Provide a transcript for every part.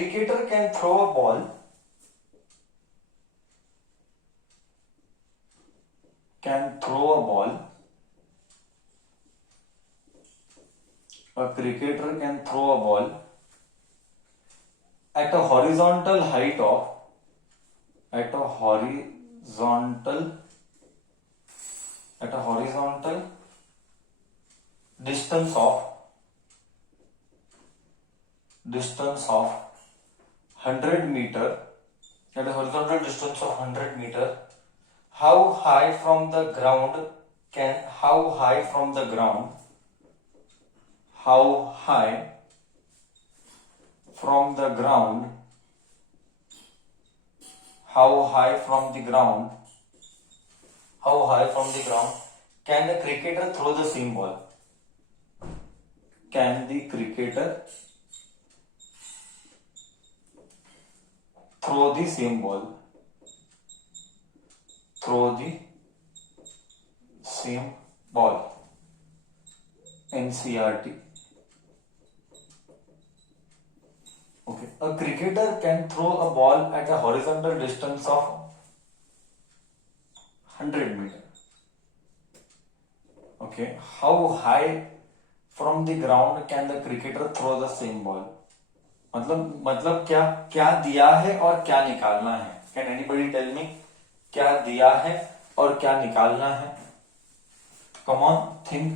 cricketer can throw a ball, a cricketer can throw a ball at a horizontal height of, at a horizontal distance of 100 meter, at a horizontal distance of 100 meter. How high from the ground can the cricketer throw the same ball? Can the cricketer throw the same ball? NCERT. Okay. A cricketer can throw a ball at a horizontal distance of 100 meter. Okay. How high from the ground can the cricketer throw the same ball? मतलब क्या दिया है और क्या निकालना है? Can anybody tell me? क्या दिया है और क्या निकालना है? Come on, think.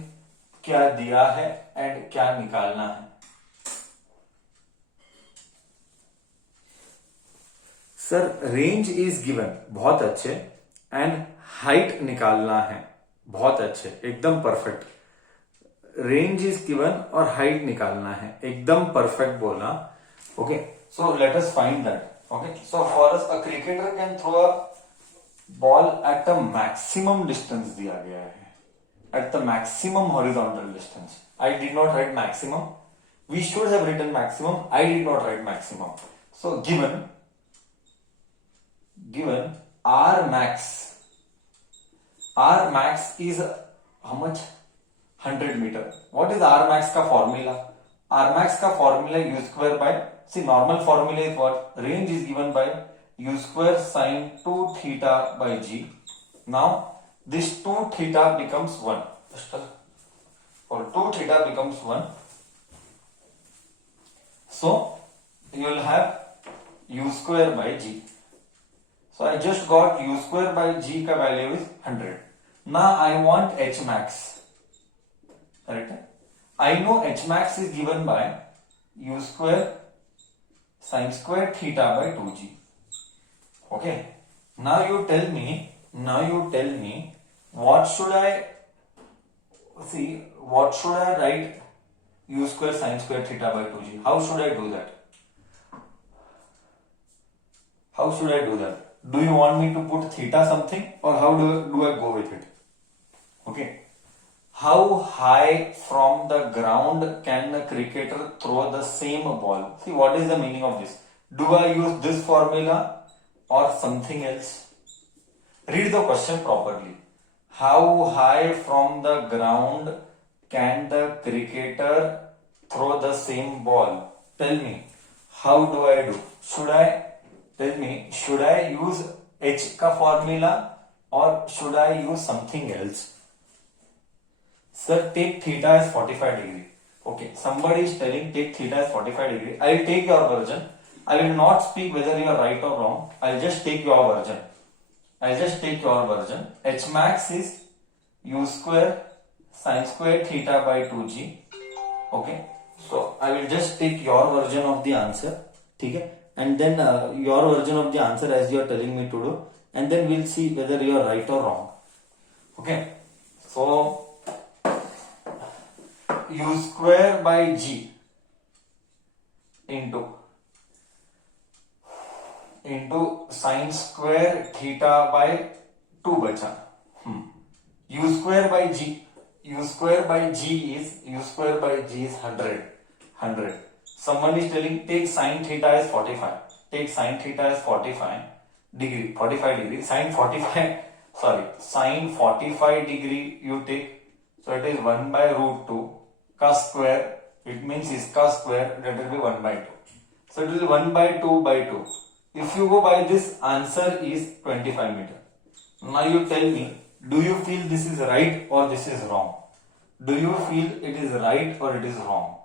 क्या दिया है एंड क्या निकालना है? सर रेंज इज गिवन, बहुत अच्छे, एंड हाइट निकालना है, बहुत अच्छे, एकदम परफेक्ट. रेंज इज गिवन और हाइट निकालना है, एकदम परफेक्ट बोला. Okay, so let us find that. Okay, so for us a cricketer can throw a ball at a maximum distance दिया गया है, at the maximum horizontal distance. I did not write maximum. We should have written maximum. I did not write maximum. So given R max is how much? 100 meter. What is R max का formula? R max का formula u square by, see normal formula is what? Range is given by u square sine 2 theta by g. Now this 2 theta becomes 1. Or 2 theta becomes 1. So you will have u square by g. So I just got u square by g ka value is 100. Now I want h max. Correct? I know h max is given by u square sine square theta by 2g. Okay. Now you tell me what should I write u square sine square theta by 2g? How should I do that? Do you want me to put theta something, or how do I go with it? Okay. How high from the ground can the cricketer throw the same ball? See, what is the meaning of this? Do I use this formula or something else? Read the question properly. How high from the ground can the cricketer throw the same ball? Tell me, how do I do? Should I use H ka formula or should I use something else? Sir, take theta as 45 degree. Okay, somebody is telling take theta as 45 degree. I will take your version. I will not speak whether you are right or wrong. I'll just take your version. H max is u square sine square theta by 2g. Okay, so I will just take your version of the answer. ठीक है, and then your version of the answer as you are telling me to do, and then we'll see whether you are right or wrong. Okay, so u square by g into sine square theta by 2 बचा. u square by g is 100. Someone is telling take sine theta as 45. Take sine theta as 45 degree. Sine 45 degree you take. So it is 1 by root 2 cos square. It means is cos square, that will be 1 by 2. So it will be 1 by 2 by 2. If you go by this, answer is 25 meter. Now you tell me, do you feel this is right or this is wrong? Do you feel it is right or it is wrong?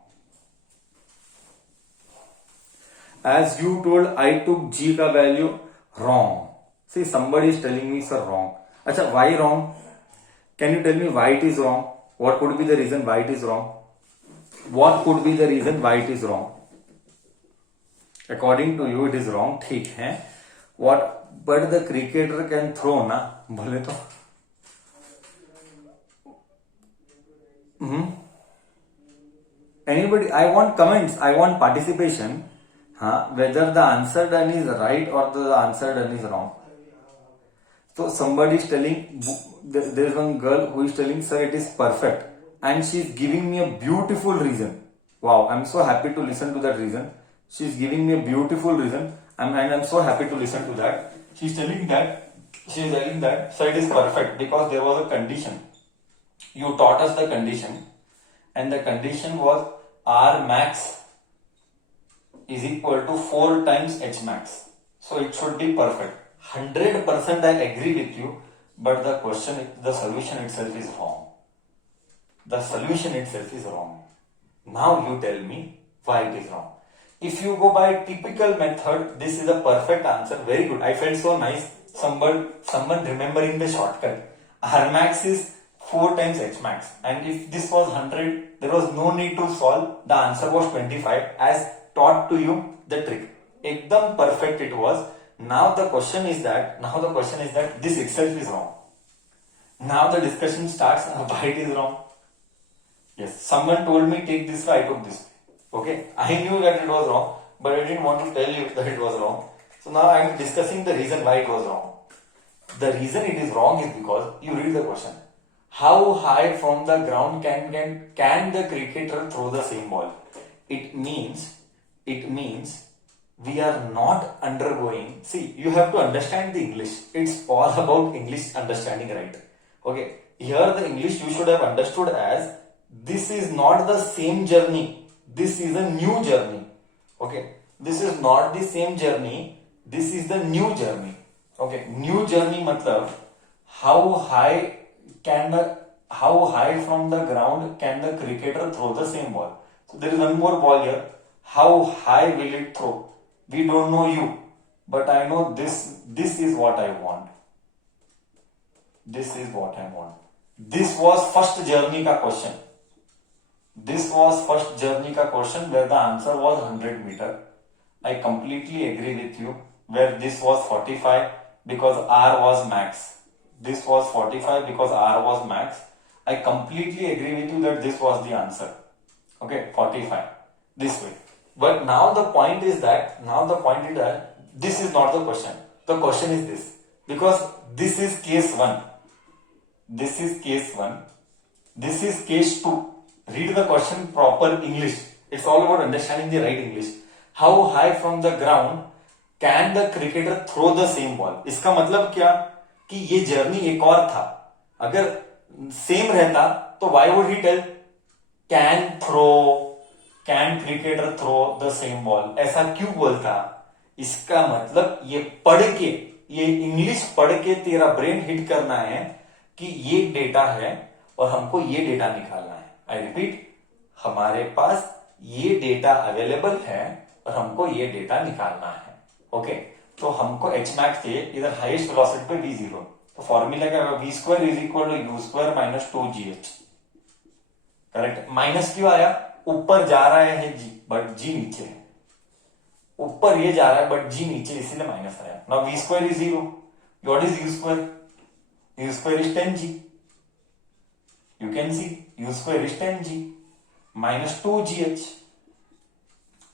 As you told, I took G ka value wrong. See, somebody is telling me, sir, wrong. Acha, why wrong? Can you tell me why it is wrong? What could be the reason why it is wrong? What could be the reason why it is wrong? According to you, it is wrong. ठीक है. What? But the cricketer can throw ना. बोले तो. Anybody? I want comments. I want participation. Whether the answer done is right or the answer done is wrong. So somebody is telling, there is one girl who is telling, sir, it is perfect, and she is giving me a beautiful reason. Wow, I'm so happy to listen to that reason. She is giving me a beautiful reason, and I'm so happy to listen to that. She is telling that, so it is perfect because there was a condition. You taught us the condition, and the condition was R max is equal to 4 times H max. So it should be perfect. 100% I agree with you, but the solution itself is wrong. The solution itself is wrong. Now you tell me why it is wrong. If you go by typical method, this is a perfect answer. Very good. I felt so nice. Someone remembering the shortcut. R max is 4 times H max. And if this was 100, there was no need to solve. The answer was 25 as taught to you the trick. Ekdam perfect it was. Now the question is that this itself is wrong. Now the discussion starts why it is wrong. Yes, someone told me take this way, I took this way. Okay, I knew that it was wrong, but I didn't want to tell you that it was wrong. So now I am discussing the reason why it was wrong. The reason it is wrong is because you read the question. How high from the ground can the cricketer throw the same ball? It means we are not undergoing. See, you have to understand the English. It's all about English understanding, right? Okay, here the English you should have understood as this is not the same journey. This is a new journey. Okay, this is not the same journey. This is the new journey. Okay, new journey matlab how high from the ground can the cricketer throw the same ball? So there is one more ball here. How high will it throw? We don't know you, but I know this is what I want. This is what I want. This was first journey ka question. This was first journey ka question where the answer was 100 meter. I completely agree with you where this was 45 because R was max. This was 45 because R was max. I completely agree with you that this was the answer. Okay, 45. This way. But now the point is that this is not the question. The question is this. Because this is case 1. This is case 1. This is case 2. Read the question proper English. It's all about understanding the right English. How high from the ground can the cricketer throw the same ball? इसका मतलब क्या कि ये journey एक और था. अगर same रहता तो why would he tell can cricketer throw the same ball? ऐसा क्यों बोलता? इसका मतलब ये पढ़ के, ये इंग्लिश पढ़ के तेरा ब्रेन हिट करना है कि ये डेटा है और हमको ये डेटा निकालना है. आई रिपीट, हमारे पास ये डेटा अवेलेबल है और हमको ये डेटा निकालना है. ओके, तो हमको एच मैक्स चाहिए इधर हाईएस्ट वेलोसिटी पे v0. तो फॉर्मूला क्या होगा? v square is equal to u square minus 2gh. Correct. Minus क्यों आया? ऊपर जा रहा है जी बट जी नीचे है. ऊपर ये जा रहा है बट जी नीचे, इसीलिए माइनस आया. Now v square is 0. What is u square? u square is 10g. You can see u square is 10g minus 2gh.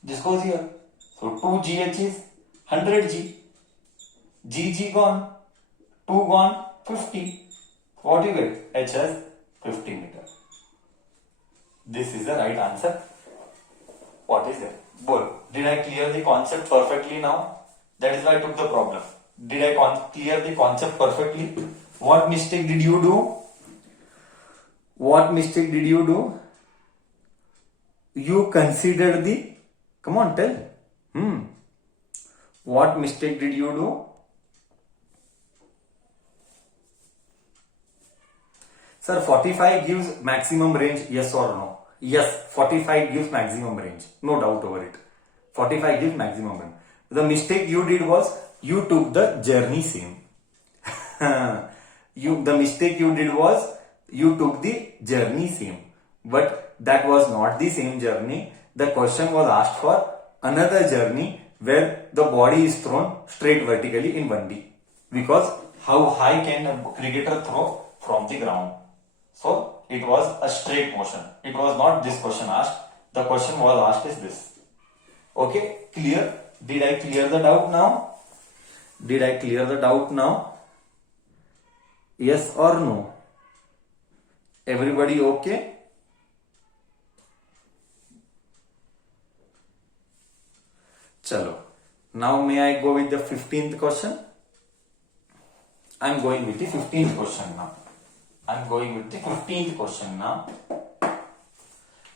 This goes here. So 2gh is 100g. G gone. 2 gone. 50. What you get? H has 50 meter. This is the right answer. What is it? Well, did I clear the concept perfectly now? That is why I took the problem. Did I clear the concept perfectly? What mistake did you do? What mistake did you do? You considered the, come on, tell. What mistake did you do? Sir, 45 gives maximum range, yes or no? Yes, 45 gives maximum range. No doubt over it. 45 gives maximum range. The mistake you did was you took the journey same. The mistake you did was you took the journey same. But that was not the same journey. The question was asked for another journey where the body is thrown straight vertically in 1D. Because how high can a cricketer throw from the ground? So it was a straight motion. It was not this question asked. The question was asked is this. Okay, clear? Did I clear the doubt now? Did I clear the doubt now? Yes or no? Everybody okay? Chalo. Now may I go with the 15th question? I'm going with the 15th question now. I'm going with the 15th question now.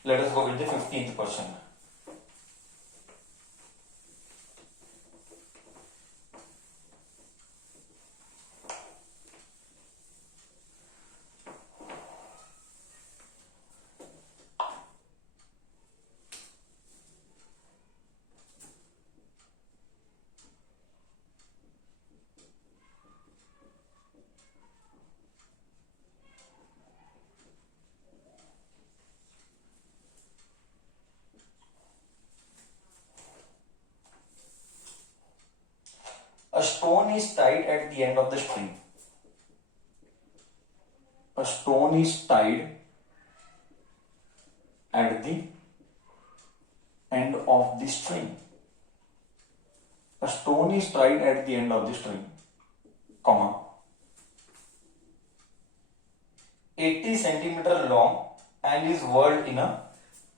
Let us go with the 15th question. A stone is tied at the end of the string. A stone is tied at the end of the string. A stone is tied at the end of the string, comma, 80 centimeter long and is whirled in a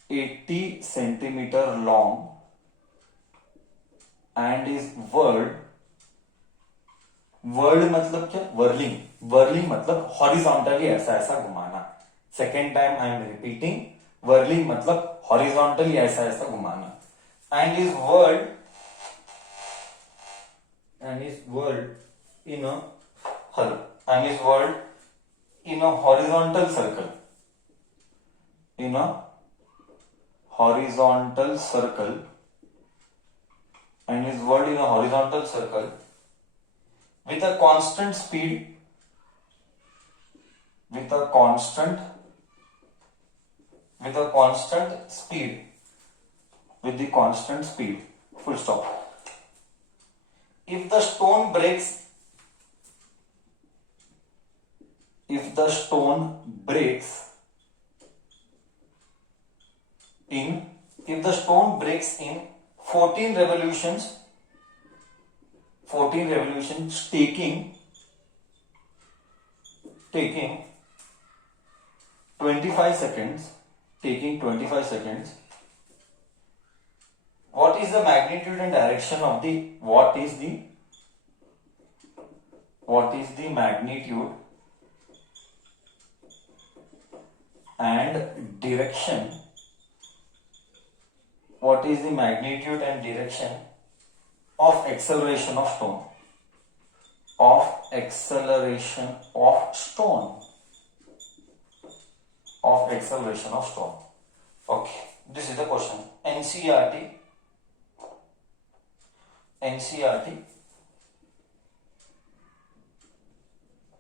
80 centimeter long and is whirled. World मतलब क्या? Whirling. Whirling मतलब horizontally ऐसा ऐसा घुमाना. Second time I am repeating. Whirling मतलब horizontally ऐसा ऐसा घुमाना. And is world in a horizontal circle. In a horizontal circle and is whirled in a horizontal circle with a constant speed, with a constant speed, full stop. If the stone breaks in 14 revolutions, taking 25 seconds, what is the magnitude and direction of the magnitude and direction of acceleration of stone? Okay, this is the question. NCERT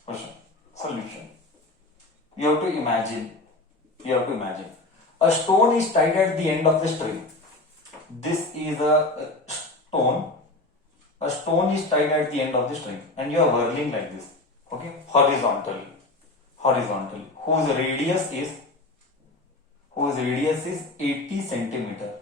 question. Solution. You have to imagine. A stone is tied at the end of the string. This is a stone. A stone is tied at the end of the string and you are whirling like this. Okay, horizontally. Whose radius is 80 centimeter.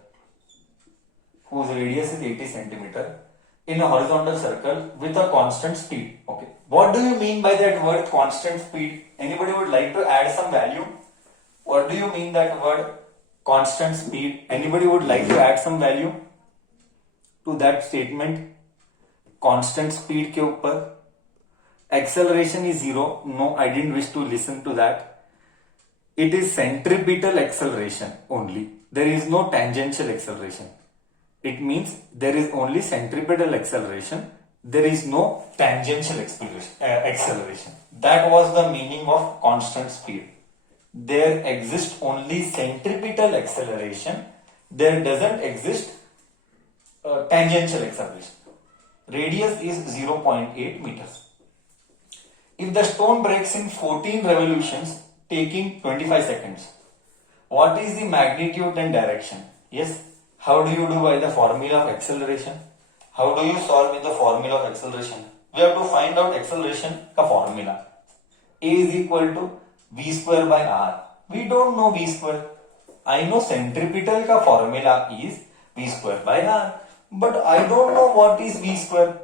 In a horizontal circle with a constant speed. Okay, what do you mean by that word constant speed? Anybody would like to add some value? What do you mean that word constant speed? Anybody would like to add some value to that statement? Constant speed के ऊपर. Acceleration is 0. No, I didn't wish to listen to that. It is centripetal acceleration only. There is no tangential acceleration. It means there is only centripetal acceleration. There is no tangential acceleration. That was the meaning of constant speed. There exists only centripetal acceleration. There doesn't exist tangential acceleration. Radius is 0.8 meters. If the stone breaks in 14 revolutions, taking 25 seconds, what is the magnitude and direction? Yes. How do you do by the formula of acceleration? How do you solve with the formula of acceleration? We have to find out acceleration का formula. A is equal to v square by r. We don't know v square. I know centripetal का formula is v square by r. But I don't know what is v square.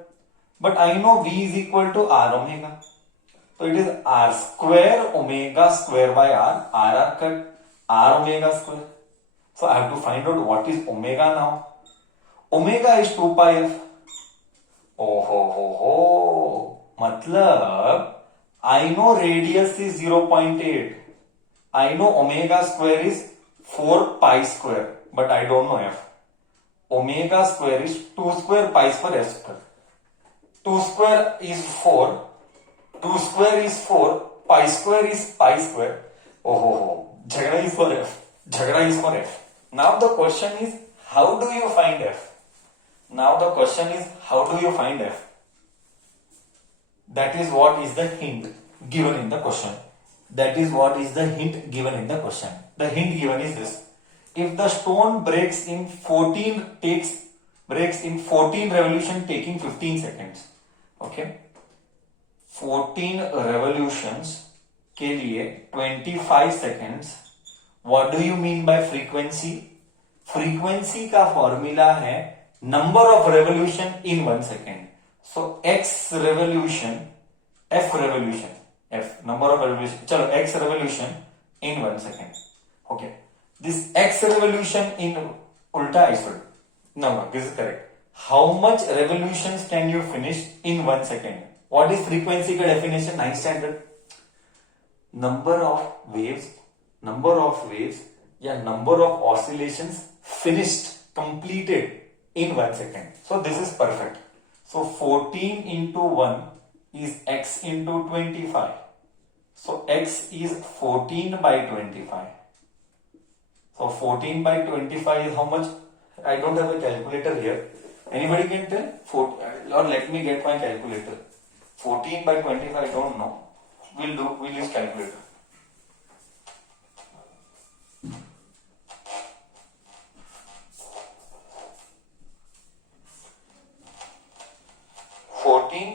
But I know v is equal to r omega. So it is r square omega square by r. R cut r omega square. So I have to find out what is omega now. Omega is 2 pi f. Oh ho. मतलब I know radius is 0.8. I know omega square is 4 pi square, but I don't know f. Omega square is 2 square pi square f square. 2 square is 4. 2 square is 4. Pi square is pi square. Oh ho. Jhagda is for f. Jhagda is for f. Now the question is, how do you find f? Now the question is, how do you find f? That is what is the hint given in the question. That is what is the hint given in the question. The hint given is this. If the stone breaks in 14 revolution taking 15 seconds. Okay. 14 revolutions के लिए 25 seconds. What do you mean by frequency? Frequency का formula है number of revolution in 1 second. So x revolution, f revolution, f number of revolution. चलो x revolution in 1 second. Okay. This x revolution in ulta I should. No, this is correct. How much revolutions can you finish in 1 second? What is frequency का definition? 9th standard. Number of waves या number of oscillations finished, completed in 1 second. So this is perfect. So 14 into 1 is x into 25. So x is 14 by 25. So 14 by 25 is how much? I don't have a calculator here. Anybody can tell? Or let me get my calculator. 14 by 25 I don't know. We'll use calculator.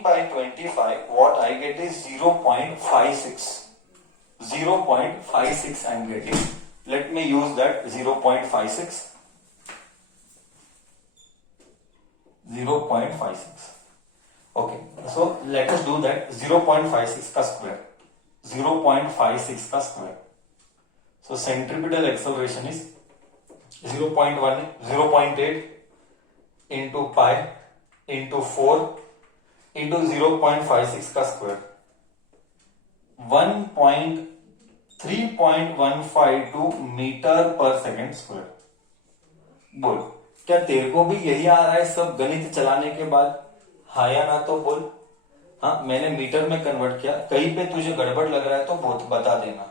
By 25, what I get is 0.56. 0.56 I am getting. Let me use that 0.56. 0.56. Okay, so let us do that. 0.56 ka square. 0.56 ka square. So centripetal acceleration is 0.8 into pi into 4 into 0.56 का square 3.152 metre पर second square. बोल, क्या तेरे को भी यही आ रहा है सब गणित चलाने के बाद? हाँ या ना तो बोल. हाँ, मैंने मीटर में कन्वर्ट किया. कहीं पे तुझे गड़बड़ लग रहा है तो बहुत बता देना.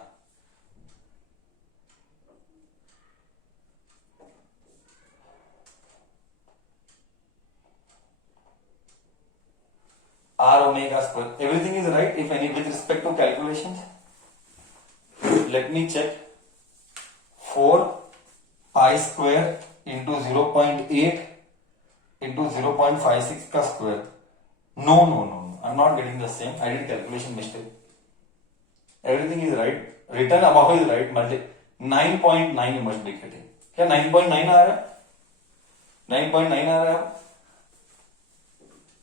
R omega square. Everything is right if any with respect to calculations. Let me check. 4 pi square into 0.8 into 0.56 ka square. No. I'm not getting the same. I did calculation mistake. Everything is right. Written above is right. मतलब 9.9 you must be getting. क्या 9.9 आ रहा है? 9.9 आ रहा है?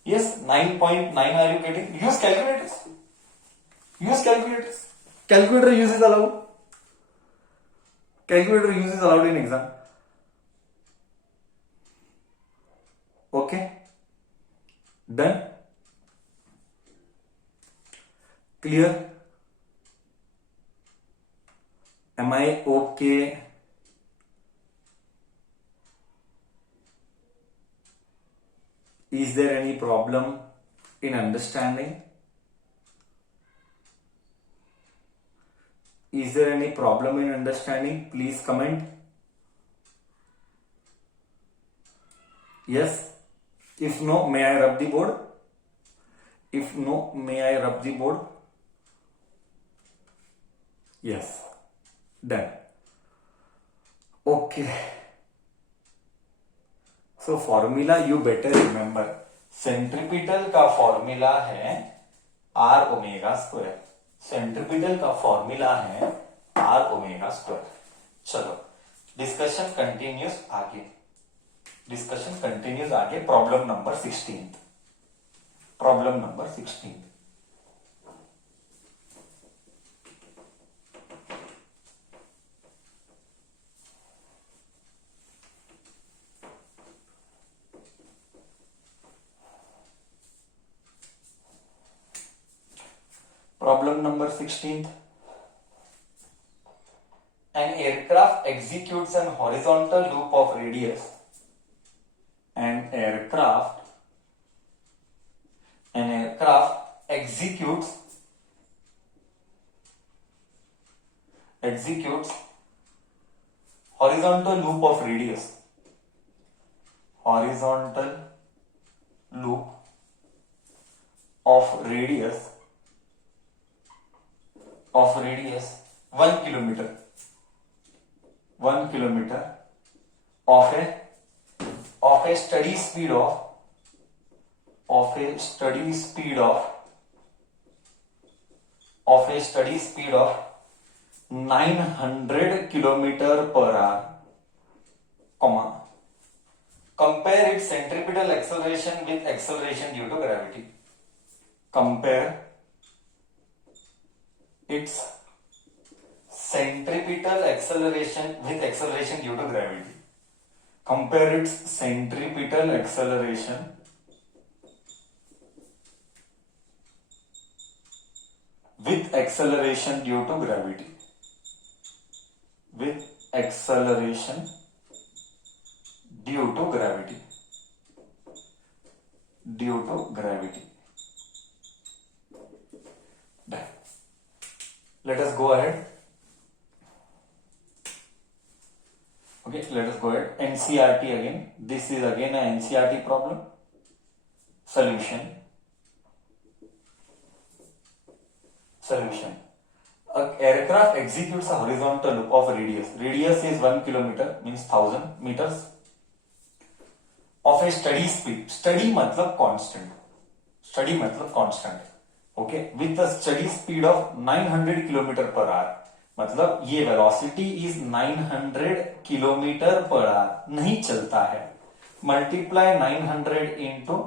Yes, 9.9 are you getting? Use calculators. Calculator use is allowed. Calculator use is allowed in exam. Okay. Done. Clear? Am I okay? Is there any problem in understanding? Is there any problem in understanding? Please comment. Yes? If no, may I rub the board? If no, may I rub the board? Yes. Done. Okay. So formula you better remember. Centripetal का formula है are omega square. Centripetal का formula है are omega square. चलो discussion continuous आगे. Discussion continuous आगे. Problem number 16. Problem number 16. Problem number 16. An aircraft executes an horizontal loop of radius. An aircraft executes horizontal loop of radius. Horizontal loop of radius 1 kilometer. 1 kilometer of a steady speed of 900 kilometer per hour, comma. Compare its centripetal acceleration with acceleration due to gravity. Compare its centripetal acceleration with acceleration due to gravity. Compare its centripetal acceleration with acceleration due to gravity. With acceleration due to gravity. Due to gravity. Done. Let us go ahead. Okay, let us go ahead. NCERT again. This is again a NCERT problem. Solution. An aircraft executes a horizontal loop of radius. Radius is 1 kilometer, means 1000 meters. Of a steady speed. Steady matlab constant. Steady matlab constant. Okay, with the steady speed of 900 kilometre per hour. मतलब ये velocity is 900 kilometre per hour, नहीं चलता है. Multiply 900 into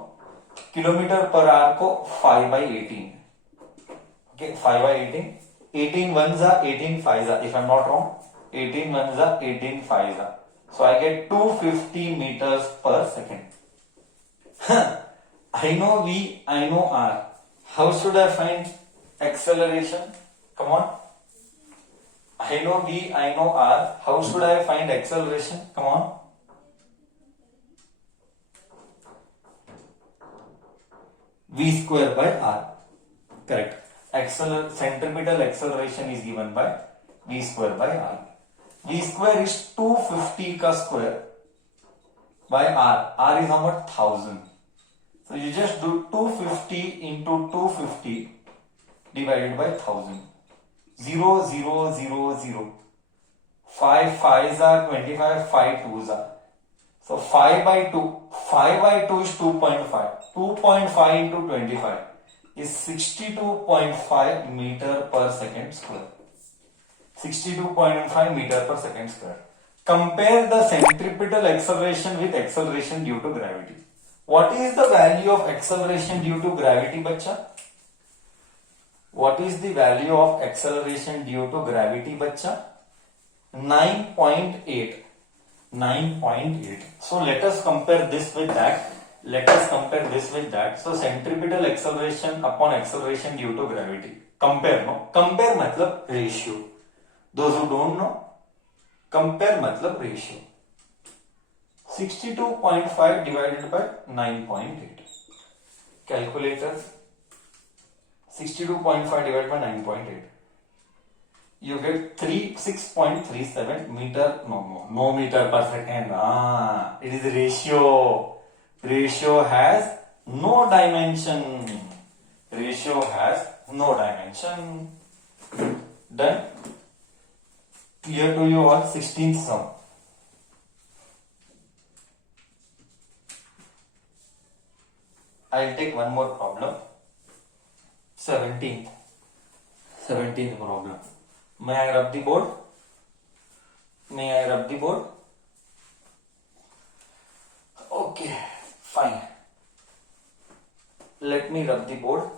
kilometre per hour को 5/18. Okay, 5/18. 18 ones are 18 fives are, if I'm not wrong. 18 ones are 18 fives are. So I get 250 meters per second. I know V, I know R. How should I find acceleration? Come on. I know V, I know R. How should I find acceleration? Come on. V square by R. Correct. Centripetal acceleration is given by V square by R. V square is 250 का square by R. R is how much? 1000. So you just do 250 into 250 divided by 1000. 0, 0, 0, 0. 5 5s are 25, 5 2s are. So 5 by 2. 5 by 2 is 2.5. 2.5 into 25 is 62.5 meter per second square. 62.5 meter per second square. Compare the centripetal acceleration with acceleration due to gravity. What is the value of acceleration due to gravity, बच्चा? What is the value of acceleration due to gravity, बच्चा? 9.8. 9.8. So let us compare this with that. So centripetal acceleration upon acceleration due to gravity. Compare, no? Compare मतलब ratio. Those who don't know, compare मतलब ratio. 62.5 divided by 9.8. Calculator. 62.5 divided by 9.8. You get 6.37 meter. No meter per second. It is ratio. Ratio has no dimension. Ratio has no dimension. Done. Clear to you all? 16th sum. I'll take one more problem. 17th problem. May I rub the board? May I rub the board? Okay, fine. Let me rub the board.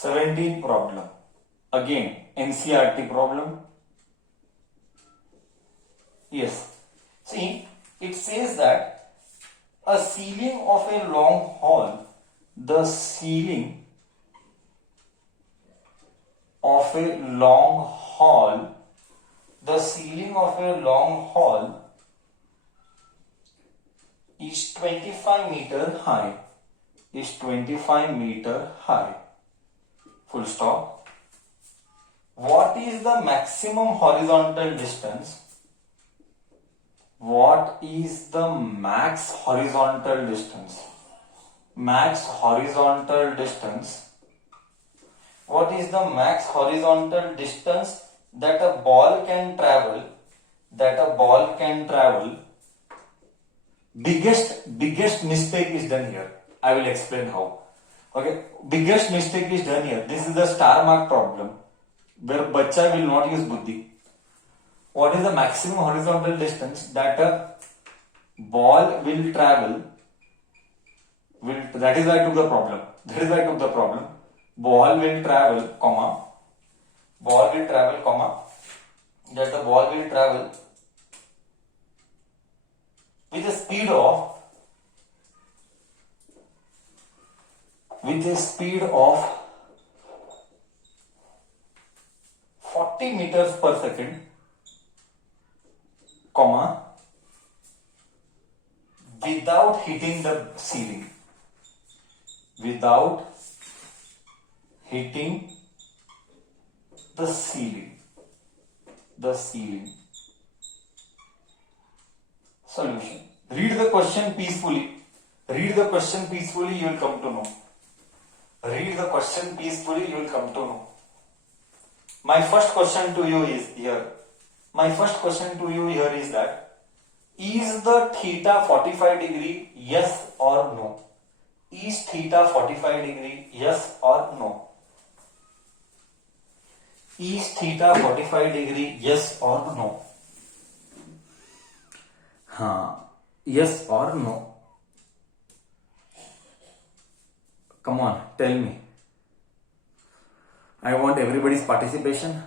Seventeenth problem. Again, NCERT problem. Yes. See, it says that a ceiling of a long hall, the ceiling of a long hall, the ceiling of a long hall is 25 meter high, is 25 meter high. Full stop. What is the maximum horizontal distance? What is the max horizontal distance? Max horizontal distance. What is the max horizontal distance that a ball can travel? That a ball can travel. Biggest mistake is done here. I will explain how. Okay, biggest mistake is done here. This is the star mark problem where bacha will not use buddhi. What is the maximum horizontal distance that a ball will travel? That is why I took the problem. Ball will travel, comma. That the ball will travel with a speed of 40 meters per second, comma, without hitting the ceiling. Without hitting the ceiling. Solution. Read the question peacefully. You will come to know. My first question to you is here. Is that is the theta 45 degree? Yes or no? Is theta 45 degree? Yes or no? Is theta 45 degree? Yes or no? Yes or no? Come on, tell me. I want everybody's participation.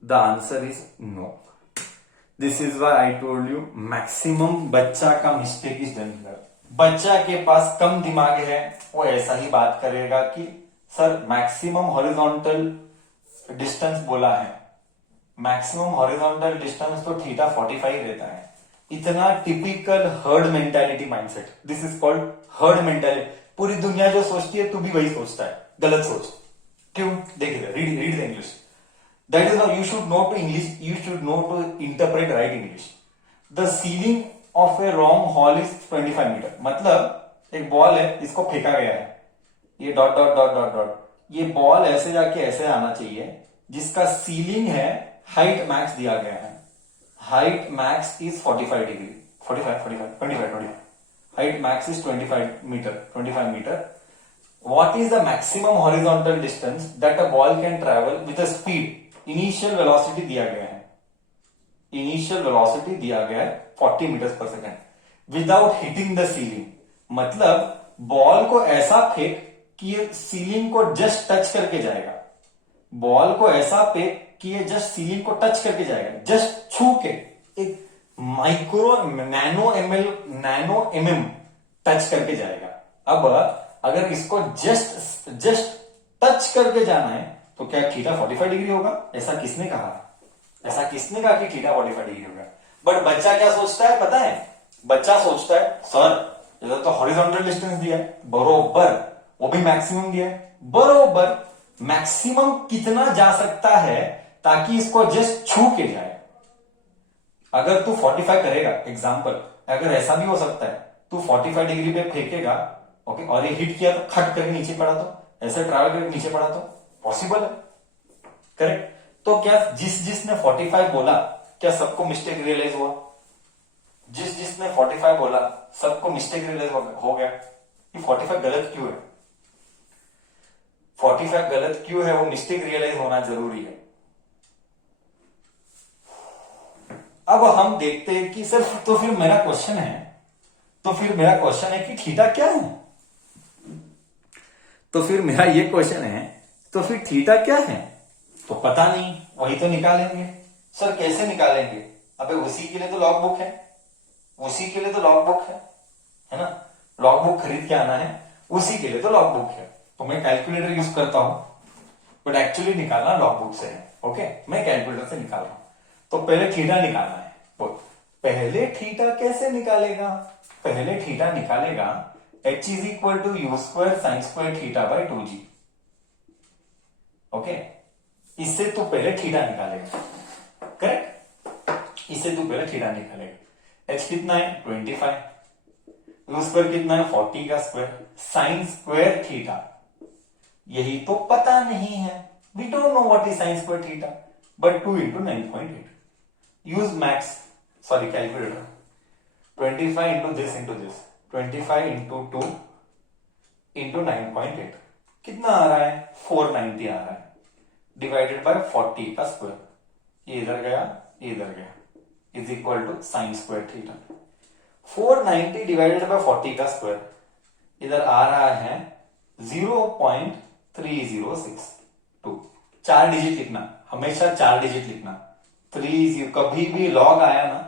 The answer is no. This is why I told you maximum बच्चा का mistake is done here. बच्चा के पास कम दिमाग है, वो ऐसा ही बात करेगा कि सर मैक्सिमम हॉरिजॉन्टल डिस्टेंस बोला है, मैक्सिमम हॉरिजॉन्टल डिस्टेंस तो थीटा 45 रहता है. इतना typical herd mentality mindset. This is called herd mentality. पूरी दुनिया जो सोचती है तू भी वही सोचता है. गलत सोच. क्यों? देखिए, read the English. That is how you should know to English. You should know to interpret right English. The ceiling of a long hall is 25 meter. मतलब एक बॉल है, इसको फेंका गया है, ये dot dot dot dot dot. ये ball ऐसे जाके ऐसे आना चाहिए, जिसका सीलिंग है, हाइट मैक्स दिया गया है. Height max is 45 degree. 25. Height max is 25 meter. What is the maximum horizontal distance that a ball can travel with a speed? Initial velocity दिया गया है. 40 meters per second. Without hitting the ceiling, मतलब ball को ऐसा फेंक कि ये ceiling को जस्ट टच करके जाएगा। बॉल को ऐसा फेंक कि ये जस्ट सीलिंग को टच करके जाएगा, जस्ट छू के, एक माइक्रो नैनो एमएम टच करके जाएगा। अब अगर इसको जस्ट टच करके जाना है तो क्या थीटा 45 डिग्री होगा? ऐसा किसने कहा? ऐसा किसने कहा कि थीटा 45 डिग्री होगा? बट बच्चा क्या सोचता है पता है? बच्चा सोचता है सर इधर तो हॉरिजॉन्टल डिस्टेंस दिया है, बरोबर, वो भी मैक्सिमम दिया है, बरोबर। मैक्सिमम कितना जा सकता है ताकि इसको जस्ट छू के जाए? अगर तू 45 करेगा, एग्जाम्पल, अगर ऐसा भी हो सकता है, तू 45 डिग्री पे फेंकेगा, ओके, और ये हिट किया तो खट करके नीचे पड़ा, तो ऐसे ट्रैवल करके नीचे पड़ा तो पॉसिबल है, करेक्ट? तो क्या जिसने 45 बोला, क्या सबको मिस्टेक रियलाइज हुआ? जिसने 45 बोला सबको मिस्टेक रियलाइज हो गया कि 45 गलत क्यों है? 45 गलत क्यों है, वो मिस्टेक रियलाइज होना जरूरी है। अब हम देखते हैं कि सर तो फिर मेरा क्वेश्चन है कि थीटा क्या है? तो फिर मेरा ये क्वेश्चन है, तो फिर थीटा क्या है? तो पता नहीं, वही तो निकालेंगे। सर कैसे निकालेंगे? अबे उसी के लिए तो लॉग बुक है, उसी के लिए तो लॉग बुक है ना? लॉग बुक खरीद के आना है, उसी के लिए तो लॉग बुक है। तो मैं कैलकुलेटर यूज करता हूं, बट एक्चुअली निकालना लॉग बुक से है, ओके? मैं कैलकुलेटर से निकाल रहा हूं। तो पहले थीटा निकालना है। तो पहले थीटा कैसे निकालेगा? पहले थीटा निकालेगा h is equal to u square sine square theta by 2g, okay? इससे तू पहले थीटा निकालेगा, करेक्ट? इससे तू पहले थीटा निकालेगा। h कितना है? 25, यू स्क्वायर कितना है? 40 का स्क्वायर, साइन स्क्वायर थीटा, यही तो पता नहीं है। We don't know what is sine square theta, but 2 into 9.8, use max, sorry calculator, 25 into this 25 into 2 into 9.8, कितना आ रहा है? 490 आ रहा है, डिवाइडेड बाय 40 का स्क्वायर, ये इधर गया, ये इधर गया, is equal to sine square theta. 490 divided by 40 का स्क्वायर, इधर आ रहा है 0.3062। 4 डिजिट लिखना, हमेशा 4 डिजिट लिखना। 30, कभी भी लॉग आया ना,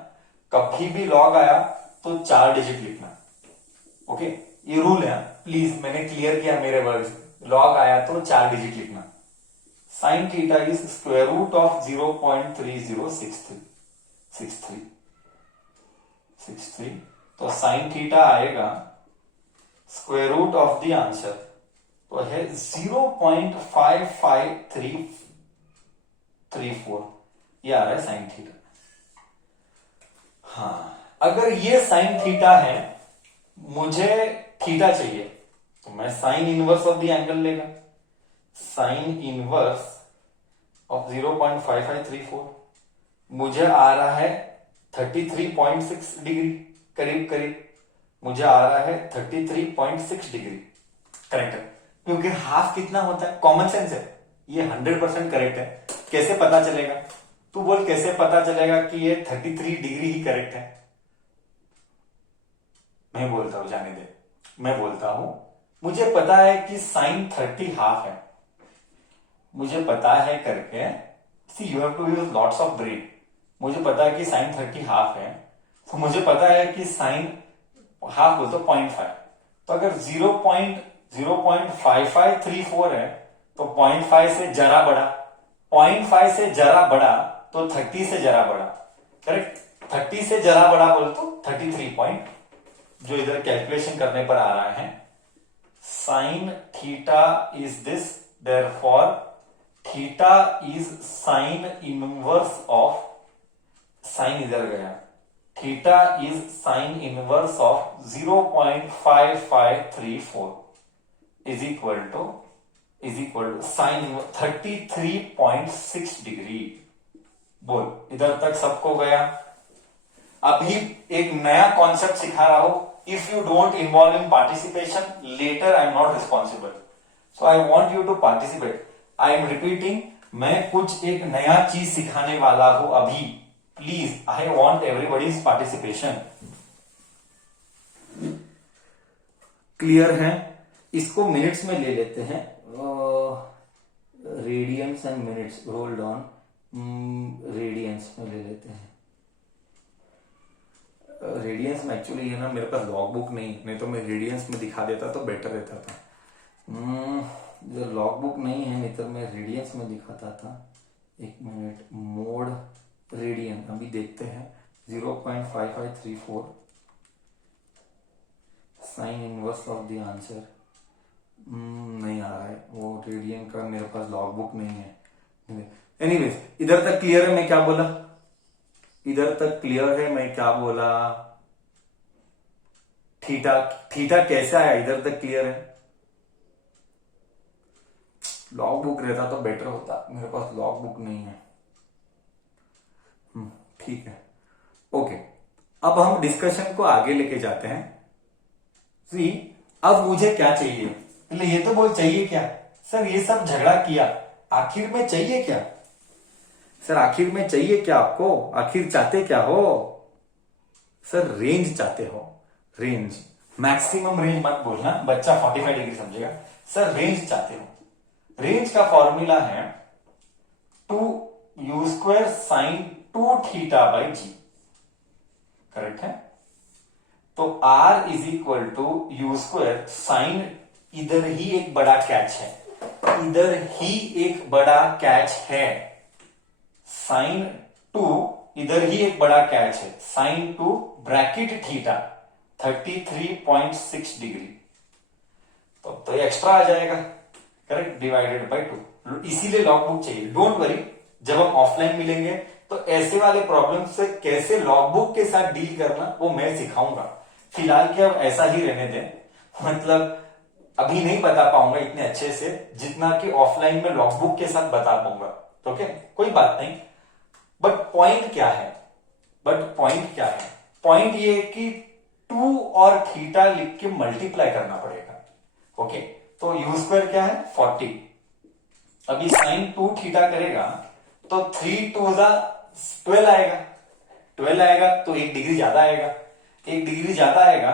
कभी भी लॉग आया तो 4 डिजिट लिखना, ओके? ये रूल है, प्लीज, मैंने क्लियर किया मेरे वर्ड्स। लॉग आया तो 4 डिजिट लिखना। Sine theta is square root of 0.3063, तो साइन थीटा आएगा square root of the answer, तो है 0.55334, ये आ रहा है साइन थीटा। हाँ, अगर ये साइन थीटा है, मुझे थीटा चाहिए, तो मैं sign inverse of the angle लेगा। साइन इनवर्स ऑफ 0.5534 मुझे आ रहा है 33.6 डिग्री, करीब करीब मुझे आ रहा है 33.6 डिग्री, करेक्ट है? क्योंकि हाफ कितना होता है? कॉमन सेंस है, ये 100% करेक्ट है। कैसे पता चलेगा? तू बोल, कैसे पता चलेगा कि ये 33 डिग्री ही करेक्ट है? मैं बोलता हूं, जाने दे, मैं बोलता हूं, मुझे पता है कि साइन 30 हाफ है, मुझे पता है करके, see you have to use lots of brain. मुझे पता है कि साइन 30 हाफ है, तो मुझे पता है कि साइन हाफ बोल तो 0.5, तो अगर 0.5534 है तो 0.5 से जरा बड़ा, 0.5 से जरा बड़ा तो 30 से जरा बड़ा, करेक्ट? 30 से जरा बड़ा बोल तो 33 पॉइंट, जो इधर कैलकुलेशन करने पर आ रहा है। Sine theta is this, therefore theta is sine inverse of, sine इधर गया, theta is sine inverse of 0.5534 is equal to sine 33.6 degree. बोल, इधर तक सबको गया? अभी एक नया कॉन्सेप्ट सिखा रहा हूं। If you don't involve in participation, later I am not responsible, so I want you to participate. I am repeating, मैं कुछ एक नया चीज सिखाने वाला हूं अभी, please, I want everybody's participation. Clear है? इसको मिनट्स में ले लेते हैं, radians and minutes, hold on, radians में ले लेते हैं। रेडियंस में एक्चुअली है ना, मेरे पास लॉग बुक नहीं तो मैं रेडियंस में दिखा देता तो बेटर रहता था। जो लॉग बुक नहीं है, नहीं तो मैं रेडियंस में दिखाता था। एक मिनट, मोड रेडियन अभी देखते हैं, 0.5534 sign inverse of the answer. नहीं आ रहा है वो रेडियन का, मेरे पास लॉग बुक नहीं है। एनीवेज, इधर तक क्लियर है मैं क्या बोला? इधर तक क्लियर है मैं क्या बोला? थीटा, थीटा कैसे आया, इधर तक क्लियर है? लॉग बुक रहता तो बेटर होता, मेरे पास लॉग बुक नहीं है। ठीक है, ओके। अब हम डिस्कशन को आगे लेके जाते हैं। सी, अब मुझे क्या चाहिए? पहले ये तो बोल, चाहिए क्या? सर ये सब झगड़ा किया, आखिर में चाहिए क्या? सर आखिर में चाहिए क्या आपको? आखिर चाहते क्या हो? सर रेंज चाहते हो, रेंज, मैक्सिमम रेंज मत बोलना, बच्चा 45 डिग्री समझेगा। सर रेंज चाहते हो, रेंज का फॉर्मूला है 2u² sine 2 theta by g, correct है? तो R is equal to u², sine इधर ही एक बड़ा कैच है, इधर ही एक बड़ा कैच है, साइन 2 इधर ही एक बड़ा कैच है, साइन 2 ब्रैकेट थीटा 33.6 डिग्री, तो एक्स्ट्रा आ जाएगा, करेक्ट, डिवाइडेड बाई 2। इसीलिए लॉग बुक चाहिए। डोंट वरी, जब हम ऑफलाइन मिलेंगे तो ऐसे वाले प्रॉब्लम से कैसे लॉग बुक के साथ डील करना वो मैं सिखाऊंगा। फिलहाल के अब ऐसा ही रहने दें, मतलब अभी नहीं बता पाऊंगा इतने अच्छे से जितना कि ऑफलाइन में लॉग बुक के साथ बता पाऊंगा, ओके, कोई बात नहीं। बट पॉइंट क्या है? पॉइंट ये है कि 2 और थीटा लिख के मल्टीप्लाई करना पड़ेगा, ओके। तो u² क्या है? 40। अभी साइन 2 थीटा करेगा तो 3 2 12 आएगा, 12 आएगा तो 1 डिग्री ज्यादा आएगा, 1 डिग्री ज्यादा आएगा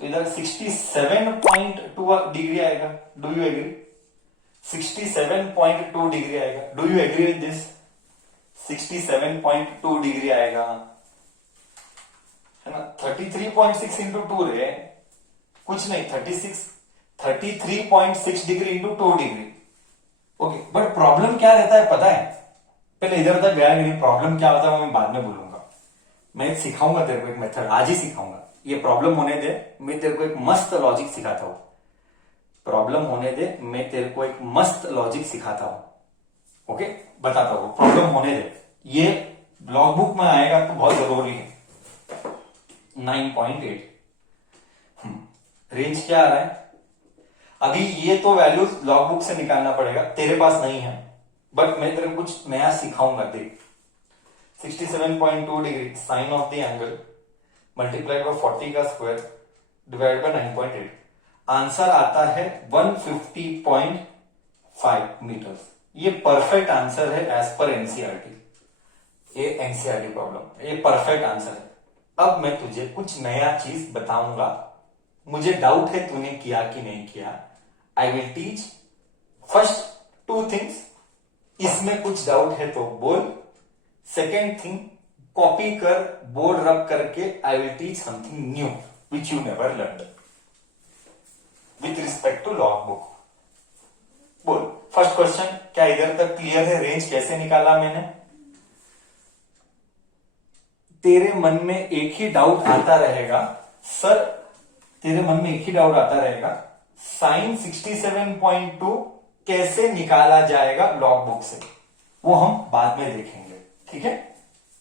तो इधर 67.2 डिग्री आएगा। Do you agree? 67.2 डिग्री आएगा। Do you agree with this? 67.2 degree आएगा, है ना? 33.6 इंटू 2 रे, कुछ नहीं, 33.6 degree into 2 degree, okay. But problem क्या रहता है पता है? पहले इधर तक गया नहीं, प्रॉब्लम क्या होता है मैं बाद में बोलूंगा। मैं सिखाऊंगा तेरे को एक मेथड, आज ही सिखाऊंगा। ये प्रॉब्लम होने दे, मैं तेरे को एक मस्त लॉजिक सिखाता हूं। प्रॉब्लम होने दे, मैं तेरे को एक मस्त लॉजिक सिखाता हूं, ओके, बताता हूं। प्रॉब्लम होने दे, ये लॉग बुक में आएगा तो बहुत जरूरी है। 9.8 रेंज क्या आ रहा है? अभी ये तो वैल्यूज लॉग बुक से निकालना पड़ेगा, तेरे पास नहीं है, बट मैं तेरे को कुछ नया सिखाऊंगा। देख, 67.2 degree sine of the angle multiply by 40 का स्क्वायर डिवाइड बाय 9.8, आंसर आता है 150.5 मीटर। ये परफेक्ट आंसर है एज पर एनसीईआरटी। ये एनसीईआरटी प्रॉब्लम, ये परफेक्ट आंसर है। अब मैं तुझे कुछ नया चीज बताऊंगा, मुझे डाउट है तूने किया कि नहीं किया। I will teach first 2 things, इसमें कुछ डाउट है तो बोल। सेकेंड थिंग, कॉपी कर, बोर्ड रब करके, I will teach something new which you never learn with respect to log book. बोल, फर्स्ट क्वेश्चन, क्या इधर तक क्लियर है? रेंज कैसे निकाला मैंने? तेरे मन में एक ही डाउट आता रहेगा, सर तेरे मन में एक ही डाउट आता रहेगा, साइन 67.2 कैसे निकाला जाएगा लॉग बुक से? वो हम बाद में देखेंगे, ठीक है?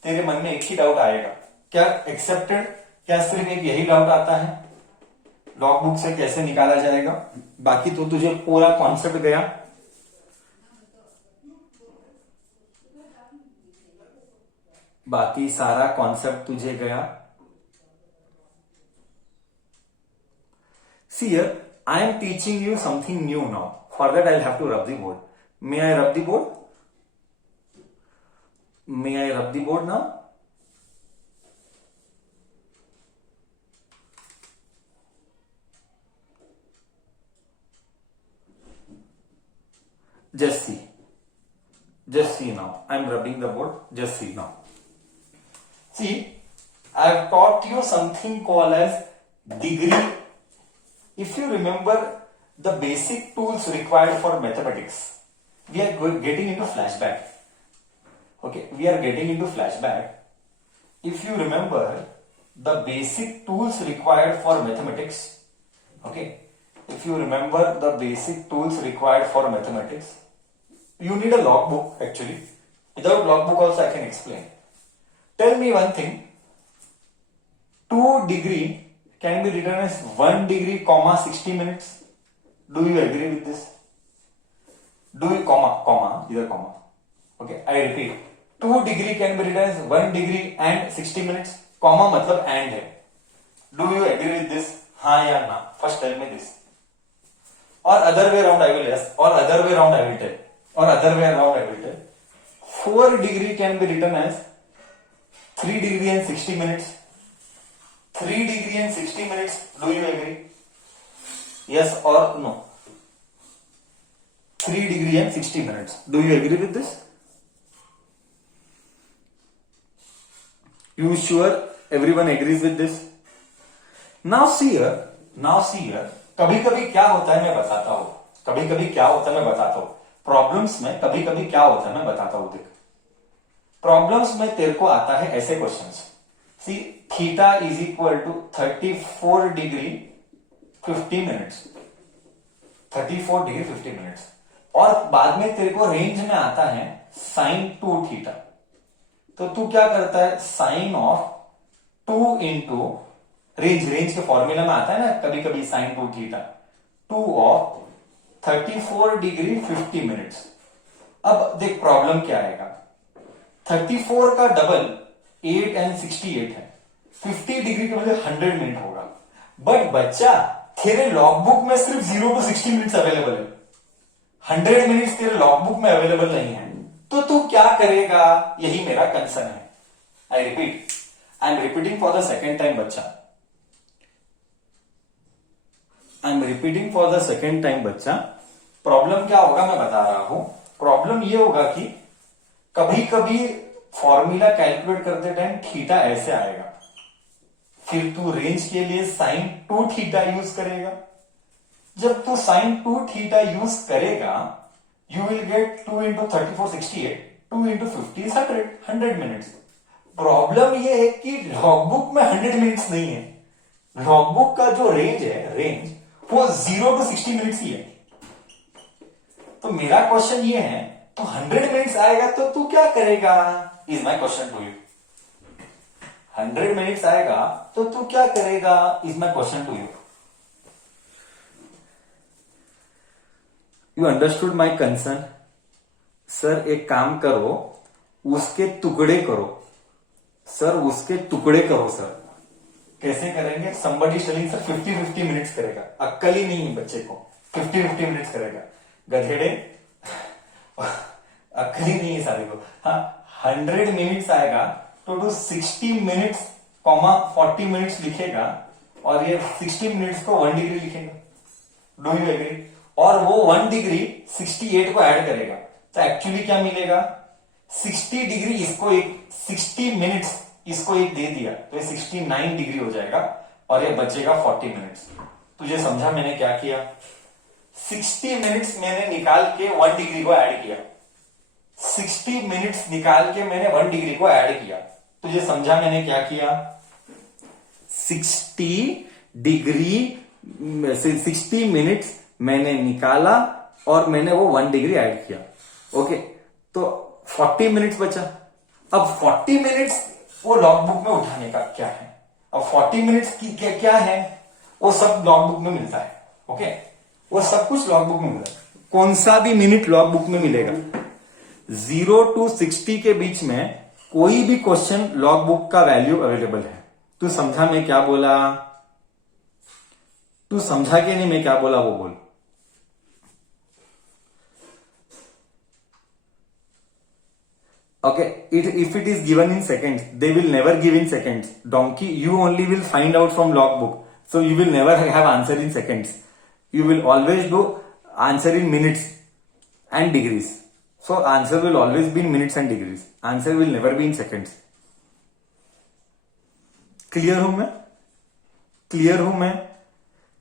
तेरे मन में एक ही डाउट आएगा, क्या एक्सेप्टेड? क्या सिर्फ एक यही डाउट आता है लॉग बुक से कैसे निकाला जाएगा? बाकी तो तुझे पूरा कॉन्सेप्ट गया। बाकी सारा कॉन्सेप्ट तुझे गया। See here, I am teaching you something new now. For that, I'll have to rub the board. May I rub the board? May I rub the board now? Just see. Just see now. I'm rubbing the board. Just see now. See, I've taught you something called as degree. If you remember the basic tools required for mathematics, we are getting into flashback. Okay, we are getting into flashback. If you remember the basic tools required for mathematics, okay, if you remember the basic tools required for mathematics, you need a logbook actually. Without logbook also I can explain. Tell me one thing. 2 degree can be written as 1 degree comma 60 minutes. Do you agree with this? Do you comma, either comma. Okay, I repeat. 2 degree can be written as 1 degree and 60 minutes. Comma मतलब and है. Do you agree with this? हाँ या ना? First tell me this. Or other way around I will ask. Or other way around I will tell. Or other way around I will tell. 4 degree can be written as 3 degree and 60 minutes. 3 degree and 60 minutes. Do you agree? Yes or no? 3 degree and 60 minutes. Do you agree with this? You sure everyone agrees with this? Now see here. कभी कभी क्या होता है मैं बताता हूं. कभी कभी क्या होता है मैं बताता हूं. प्रॉब्लम्स में कभी कभी क्या होता है मैं बताता हूं. देख, प्रॉब्लम्स में तेरे को आता है ऐसे questions. See theta is equal to 34 degree 50 minutes. 34 degree 50 minutes. और बाद में तेरे को रेंज में आता है साइन 2 थीटा. तो तू क्या करता है, साइन ऑफ 2 इंटू रेंज के फॉर्मूला में आता है ना कभी कभी sine 2 theta. 2 of 34 degree 50 minutes. अब देख प्रॉब्लम क्या आएगा. 34 का डबल 8 एंड 68 है. 50 डिग्री का मतलब 100 मिनट होगा. बट बच्चा तेरे लॉगबुक में सिर्फ 0 to 60 मिनट्स अवेलेबल है. 100 मिनट्स तेरे लॉगबुक में अवेलेबल नहीं है. तो तू क्या करेगा, यही मेरा कंसर्न है. आई am repeating for the second time बच्चा. प्रॉब्लम क्या होगा मैं बता रहा हूं. प्रॉब्लम ये होगा कि कभी कभी फॉर्मूला कैलकुलेट करते टाइम थीटा ऐसे आएगा, फिर तू रेंज के लिए साइन 2 थीटा यूज करेगा. जब तू साइन 2 थीटा यूज करेगा, you will get 2 into 34 68, 2 into 50 is 100 minutes. Problem ये है कि लॉगबुक में 100 मिनट्स नहीं है. लॉगबुक का जो रेंज वो 0 to 60 मिनट्स ही है. तो मेरा क्वेश्चन ये है, तो 100 मिनट्स आएगा तो तू क्या करेगा, is my question to you. 100 minutes आएगा तो तू क्या करेगा, is my question to you. You understood my concern. Sir एक काम करो, उसके टुकड़े करो. सर उसके टुकड़े करो. सर कैसे करेंगे, somebody telling सर 50-50 मिनट्स करेगा. अक्कल ही नहीं है बच्चे को. 50-50 मिनट्स करेगा. गधेड़े, अक्कल ही नहीं है सारे को. हाँ, 100 मिनट्स आएगा तो 60 मिनट्स 40 मिनट्स लिखेगा और ये 60 मिनट्स को 1 डिग्री लिखेगा. Do you agree? और वो 1 डिग्री 68 को ऐड करेगा तो एक्चुअली क्या मिलेगा, 60 डिग्री इसको एक 60 मिनट्स इसको एक दे दिया तो ये 69 डिग्री हो जाएगा और ये बचेगा 40 मिनट्स. तुझे समझा मैंने क्या किया. 60 मिनट्स मैंने निकाल के 1 डिग्री को ऐड किया. 60 मिनट्स निकाल के मैंने 1 डिग्री को ऐड किया. तुझे समझा मैंने क्या किया. 60 मिनट्स मैंने निकाला और मैंने वो 1 डिग्री ऐड किया. ओके, तो 40 मिनट्स बचा. अब 40 मिनट्स वो लॉगबुक में उठाने का क्या है. अब 40 मिनट्स की क्या है, वो सब लॉगबुक में मिलता है. ओके, वो सब कुछ लॉगबुक में मिलता है. कौन सा भी मिनट लॉगबुक में मिलेगा. 0 to 60 के बीच में कोई भी क्वेश्चन लॉगबुक का वैल्यू अवेलेबल है. तू समझा मैं क्या बोला, तू समझा कि नहीं मैं क्या बोला वो बोल. Okay, if it is given in seconds, they will never give in seconds. Donkey, you only will find out from logbook. So you will never have answer in seconds. You will always do answer in minutes. and degrees. So answer will always be in minutes and degrees. Answer will never be in seconds. Clear हूं मैं? Clear हूं मैं?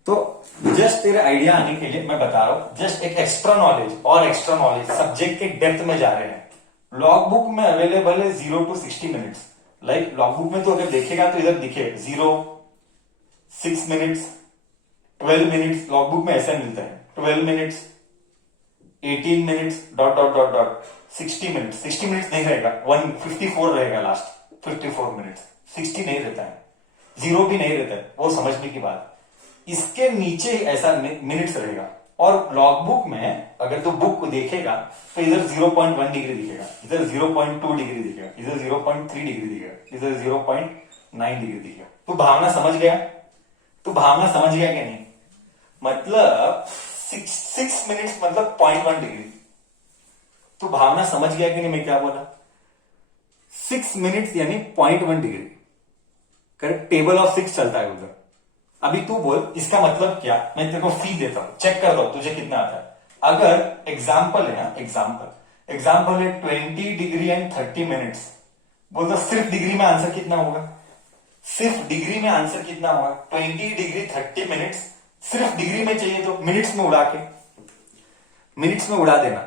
तो just तेरे idea आने के लिए मैं बता रहा हूं, जस्ट एक एक्स्ट्रा नॉलेज सब्जेक्ट के डेप्थ में जा रहे हैं। लॉग बुक में अवेलेबल है 0 to 60 minutes. Like log book में तो अगर देखेगा तो इधर दिखे 0, 6 मिनट्स, 12 मिनट्स, लॉग बुक में ऐसा मिलता है 12 minutes, 18 minutes, dot dot dot dot 60 minutes. 60 minutes नहीं रहेगा, 154 रहेगा लास्ट, 54 मिनट्स, 60 नहीं रहता है, 0 भी नहीं रहता है, वो समझने की बात। इसके नीचे ऐसा मिनट्स रहेगा। और लॉग बुक में अगर तो बुक को देखेगा तो इधर 0.1 डिग्री दिखेगा, इधर 0.2 डिग्री दिखेगा, इधर 0.3 डिग्री दिखेगा, इधर 0.9 डिग्री दिखेगा। तो भावना समझ गया? तो भावना समझ गया क्या नहीं? मतलब 6 मिनट्स मतलब 0.1 डिग्री। तो भावना समझ गया कि नहीं मैं क्या बोला? 6 मिनट्स यानी 0.1 डिग्री। करेक्ट, टेबल ऑफ 6 चलता है उधर। अभी तू बोल इसका मतलब क्या? मैं तेरे को फी देता हूं, चेक कर दो तुझे कितना आता है। अगर एग्जाम्पल है, एग्जाम्पल है 20 डिग्री एंड 30 मिनट्स, बोल तो सिर्फ डिग्री में आंसर कितना होगा? सिर्फ डिग्री में आंसर कितना होगा? 20 डिग्री 30 मिनट्स, सिर्फ डिग्री में चाहिए तो मिनट्स में उड़ा के, मिनट्स में उड़ा देना,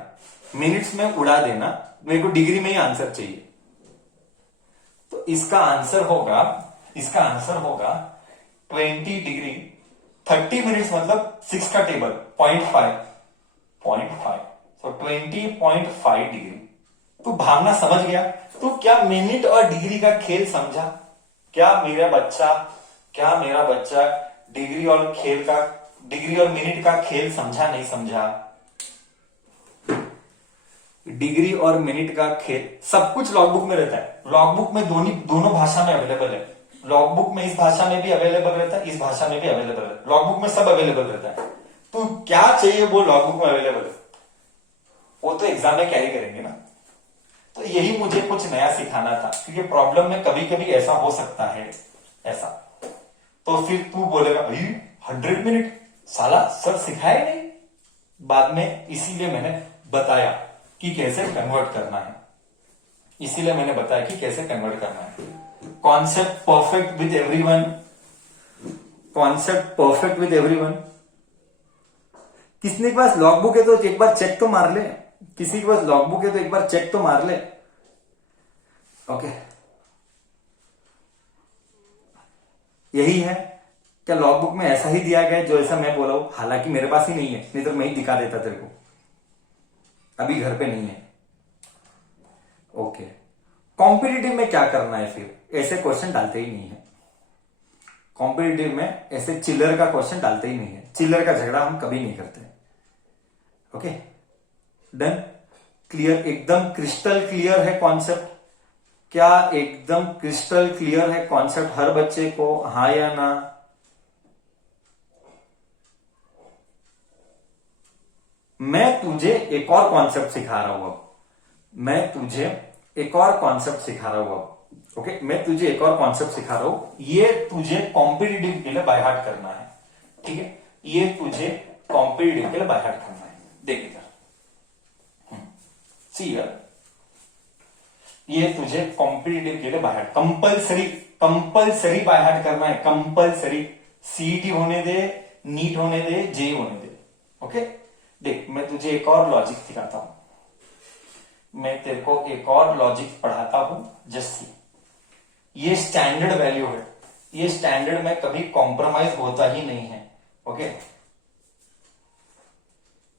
मिनट्स में उड़ा देना, मेरे को डिग्री में ही आंसर चाहिए। तो इसका आंसर होगा 20 डिग्री 30 मिनट्स मतलब 6 का टेबल 0.5, तो 20.5 डिग्री। तू भावना समझ गया? तू क्या मिनट और डिग्री का खेल समझा? क्या मेरा बच्चा डिग्री और मिनट का खेल समझा नहीं समझा? डिग्री और मिनट का खेल सब कुछ लॉगबुक में रहता है। लॉगबुक में दोनों भाषा में अवेलेबल है। लॉगबुक में इस भाषा में भी अवेलेबल रहता है, इस भाषा में भी अवेलेबल है। लॉगबुक में सब अवेलेबल रहता है। तो क्या चाहिए वो लॉगबुक में अवेलेबल है, वो तो एग्जाम में कैरी करेंगे ना। तो यही मुझे कुछ नया सिखाना था, क्योंकि प्रॉब्लम में कभी कभी ऐसा हो सकता है ऐसा। तो फिर तू बोलेगा भाई 100 मिनट साला सर सिखाए नहीं बाद में, इसीलिए मैंने बताया कि कैसे कन्वर्ट करना है। Concept perfect with everyone. किसने के पास लॉगबुक है तो एक बार चेक तो मार ले, किसी के पास लॉगबुक है तो एक बार चेक तो मार ले। ओके, यही है क्या? लॉगबुक में ऐसा ही दिया गया जो ऐसा मैं बोला हूं, हालांकि मेरे पास ही नहीं है, नहीं तो मैं ही दिखा देता तेरे को। अभी घर पे नहीं है। ओके, कॉम्पिटिटिव में क्या करना है फिर? ऐसे क्वेश्चन डालते ही नहीं है कॉम्पिटिटिव में, ऐसे चिल्लर का क्वेश्चन डालते ही नहीं है। चिल्लर का झगड़ा हम कभी नहीं करते। ओके, डन, क्लियर, एकदम क्रिस्टल क्लियर है कॉन्सेप्ट? क्या एकदम क्रिस्टल क्लियर है कॉन्सेप्ट हर बच्चे को, हाँ या ना? मैं तुझे एक और कॉन्सेप्ट सिखा रहा हूं अब, ओके, मैं तुझे एक और कॉन्सेप्ट सिखा रहा हूं। ये तुझे कॉम्पिटिटिव के लिए बाय हार्ट करना है, ठीक है? ये तुझे कॉम्पिटिटिव के लिए बाय हार्ट करना है। देख इधर, सी हियर, ये तुझे कॉम्पिटिटिव के लिए by heart compulsory by heart करना है। कंपल्सरी, सीईटी होने दे, नीट होने दे, जेई होने दे। ओके, देख मैं तुझे एक और लॉजिक सिखाता हूं, मैं तेरे को एक और लॉजिक पढ़ाता हूं। जस्ट ये स्टैंडर्ड वैल्यू है, ये स्टैंडर्ड में कभी कॉम्प्रोमाइज होता ही नहीं है। ओके,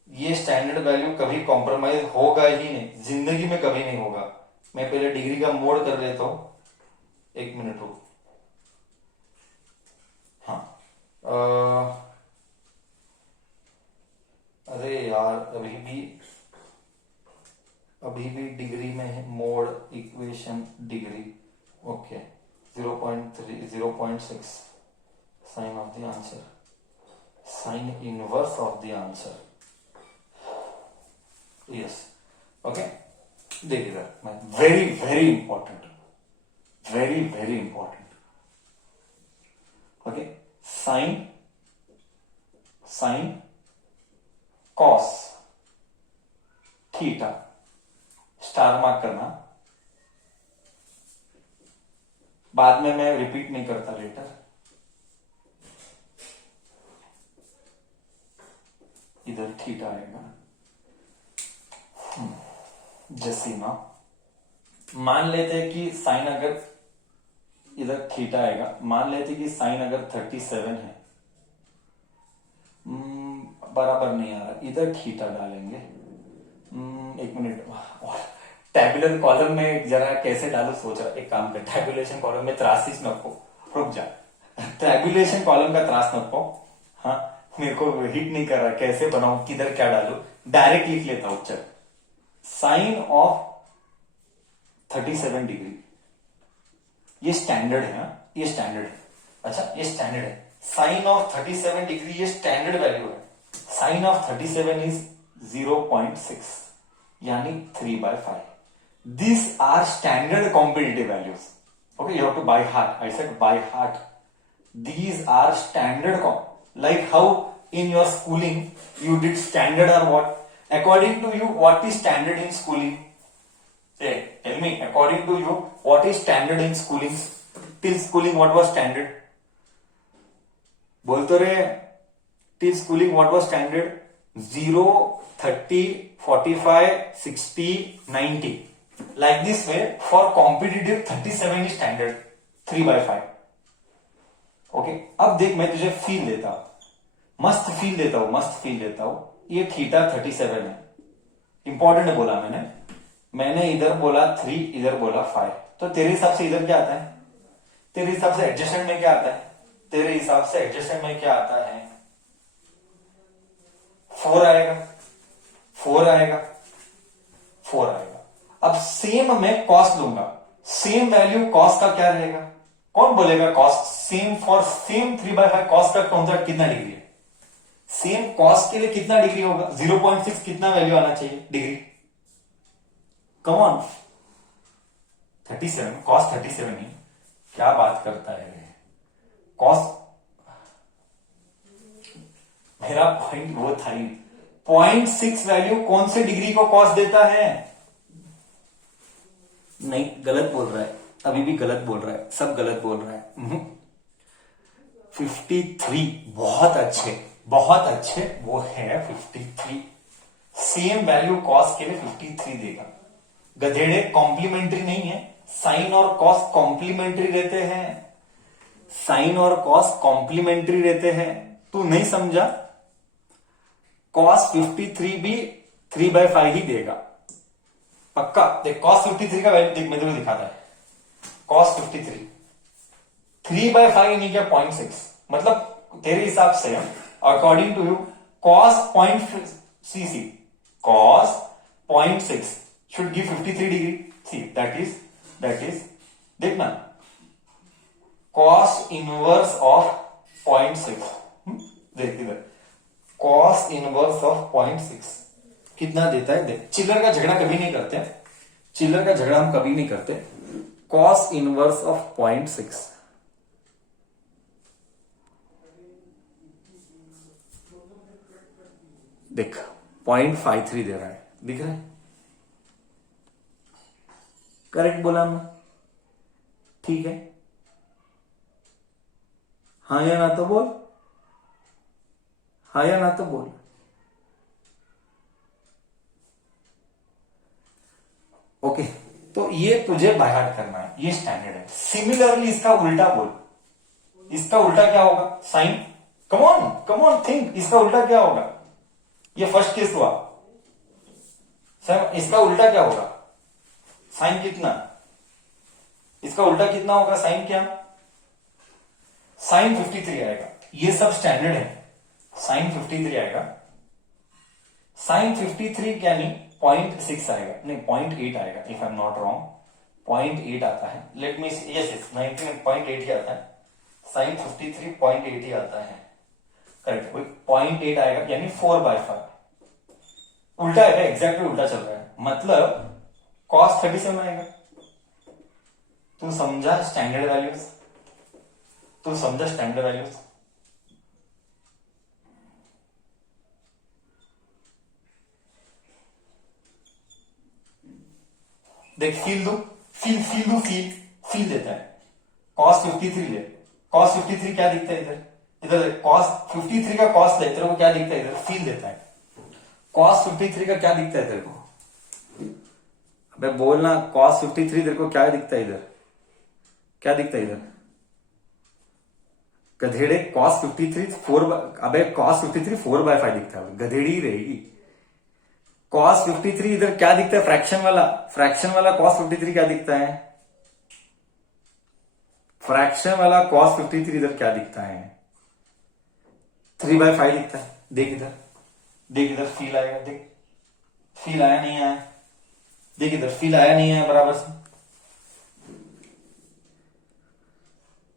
ये स्टैंडर्ड वैल्यू कभी कॉम्प्रोमाइज होगा ही नहीं, जिंदगी में कभी नहीं होगा। मैं पहले डिग्री का मोड कर लेता हूं, 1 मिनट रुक। हाँ, अरे यार अभी भी डिग्री में है, mode equation degree. Okay, 0.3 0.6 sine of the answer, sine inverse of the answer. Yes, okay, देख इधर, very very important, okay, sine cos theta, star mark करना, बाद में मैं रिपीट नहीं करता लेटर, इधर थीटा आएगा। जसीमा, मान लेते हैं कि साइन अगर इधर थीटा आएगा, मान लेते कि साइन अगर 37 है, बराबर नहीं आ रहा, इधर थीटा डालेंगे। एक मिनट, टैबुलर कॉलम में जरा कैसे डालू सोच रहा, एक काम कर, टैबुलेशन कॉलम में त्रासिस नको, रुक जा, टैबुलेशन कॉलम का त्रास नको। हाँ, मेरे को हिट नहीं कर रहा, कैसे बनाऊं, किधर क्या डालू, डायरेक्ट लिख लेता हूं। चल, साइन ऑफ 37 डिग्री, ये स्टैंडर्ड है, ये स्टैंडर्ड है। अच्छा, ये स्टैंडर्ड है, साइन ऑफ 37 डिग्री ये स्टैंडर्ड वैल्यू है। साइन ऑफ 37 इज 0.6 यानी 3/5। These are standard competitive values. Okay, you have to by heart. I said by heart. These are standard like how in your schooling you did standard or what? According to you, what is standard in schooling? Say, tell me, according to you, what is standard in schooling? Till schooling, what was standard? बोल तो रहे, till schooling what was standard? 0, 30, 45, 60, 90. Like this way, for competitive 37 is standard, 3/5. Okay, अब देख मैं तुझे feel देता हूं, मस्त फील देता हूं, मस्त फील देता हूं। ये थीटा 37 है, इंपॉर्टेंट बोला मैंने इधर बोला 3, इधर बोला 5, तो तेरे हिसाब से इधर क्या आता है? तेरे हिसाब से एडजस्टेंट में क्या आता है? तेरे हिसाब से एडजस्टेंट में क्या आता है? 4 आएगा, 4 आएगा, 4 आएगा। अब सेम मैं कॉस लूंगा, सेम वैल्यू कॉस का क्या रहेगा? कौन बोलेगा cos same for same 3/5 cos का कौन सा कितना डिग्री है? सेम कॉस के लिए कितना डिग्री होगा? 0.6 कितना वैल्यू आना चाहिए डिग्री? कम ऑन, 37 कॉस 37 ही, क्या बात करता है कॉस। मेरा पॉइंट वो था ही, 0.6 वैल्यू कौन से डिग्री को कॉस देता है? नहीं, गलत बोल रहा है, अभी भी गलत बोल रहा है, सब गलत बोल रहा है। 53, बहुत अच्छे, बहुत अच्छे, वो है 53, सेम वैल्यू कॉस के लिए 53 देगा। गधेड़े, कॉम्प्लीमेंट्री नहीं है, साइन और कॉस कॉम्प्लीमेंट्री रहते हैं, साइन और कॉस कॉम्प्लीमेंट्री रहते हैं। तू नहीं समझा? कॉस 53 भी 3/5 ही देगा पक्का। देख कॉस 53 का वैल्यू देख, मैं तुझे दिखाता है। कॉस 53 3/5 नहीं क्या 0.6, मतलब तेरे हिसाब से according to you cos cos 0.6 should give 53 degree. See, that is देखना, cos inverse of 0.6, देख इधर cos inverse of 0.6 कितना देता है? देख, चिल्लर का झगड़ा कभी नहीं करते, चिल्लर का झगड़ा हम कभी नहीं करते। cos inverse of 0.6 देख 0.53 दे रहा है, दिख रहा है? करेक्ट बोला मैं? ठीक है, हाँ या ना तो बोल, हाँ या ना तो बोल। ओके, तो ये तुझे बाय हार्ट करना है, ये स्टैंडर्ड है। सिमिलरली इसका उल्टा बोल, इसका उल्टा क्या होगा? साइन, कम ऑन थिंक, इसका उल्टा क्या होगा? ये फर्स्ट केस हुआ सर, इसका उल्टा क्या होगा? साइन कितना? इसका उल्टा कितना होगा? साइन क्या? साइन 53 आएगा, ये सब स्टैंडर्ड है। साइन 53 आएगा, साइन 53 यानी 0.6 आएगा, नहीं 0.8 आएगा, if I am not wrong 0.8 आता है। लेट मी यस 19.8 ही आता है, साइन 53 0.8 ही आता है, करेक्ट। 0.8 आएगा यानी 4/5। उल्टा है, एग्जैक्टली उल्टा चल रहा है, मतलब कॉस 37 आएगा। तू समझा स्टैंडर्ड वैल्यूज? तू समझा स्टैंडर्ड वैल्यूज? देख फील दो, फील देता है। cos 53 ले, cos 53 क्या दिखता है इधर, इधर cos 53 का cos ले, तेरे को क्या दिखता है इधर, फील देता है। cos 53 का क्या दिखता है तेरे को, अबे बोलना, cos 53 तेरे को क्या दिखता है इधर, क्या दिखता है इधर गधेड़े, cos 53 अबे cos 53 4/5 दिखता है, गधेड़ी ही रहेगी। cos 53 इधर क्या दिखता है, फ्रैक्शन वाला cos 53 क्या दिखता है, फ्रैक्शन वाला cos 53 इधर क्या दिखता है, 3/5 दिखता है। देख इधर फील आएगा, देख फील आया नहीं आया, देख इधर फील आया नहीं आया बराबर से।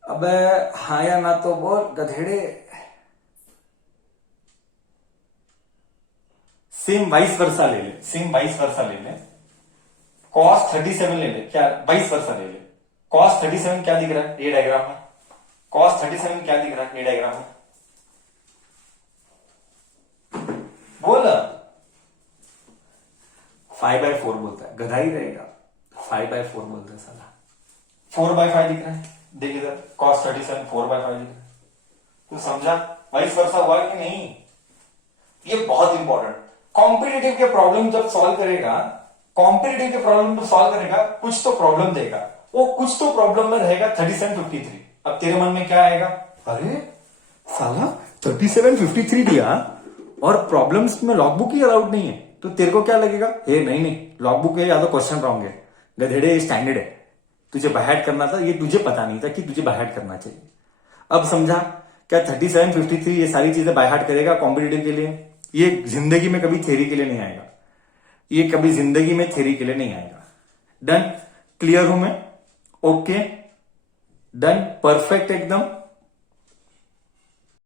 अबे हाँ या ना तो बोल गधेड़े। सेम वाइस वर्सा ले ले, cos 37 ले ले, क्या वाइस वर्सा ले ले, cos 37 क्या दिख रहा है ये डायग्राम में, cos 37 क्या दिख रहा है ये डायग्राम में, बोल। 5/4 बोलता है, गधा ही रहेगा, 5/4 बोलता है साला। 4/5 दिख रहा है, देख इधर cos 37 4/5 दिख रहा है, तू समझा वाइस वर्सा हुआ कि नहीं। ये बहुत इंपॉर्टेंट, कॉम्पिटिटिव के प्रॉब्लम जब सॉल्व करेगा, कुछ तो प्रॉब्लम देगा, वो कुछ तो प्रॉब्लम में रहेगा 3753। अब तेरे मन में क्या आएगा, अरे साला 3753 दिया और प्रॉब्लम्स में लॉगबुक ही अलाउड नहीं है, तो तेरे को क्या लगेगा, ये नहीं लॉगबुक है या तो क्वेश्चन रॉन्ग है, गधेड़े स्टैंडर्ड है, तुझे बायहार्ट करना था, ये तुझे पता नहीं था कि तुझे बायहार्ट करना चाहिए। अब समझा क्या 3753 ये सारी चीजें बायहार्ट करेगा कॉम्पिटिटिव के लिए, ये जिंदगी में कभी थ्योरी के लिए नहीं आएगा, ये कभी जिंदगी में थ्योरी के लिए नहीं आएगा। डन, क्लियर हूं मैं, ओके डन, परफेक्ट एकदम।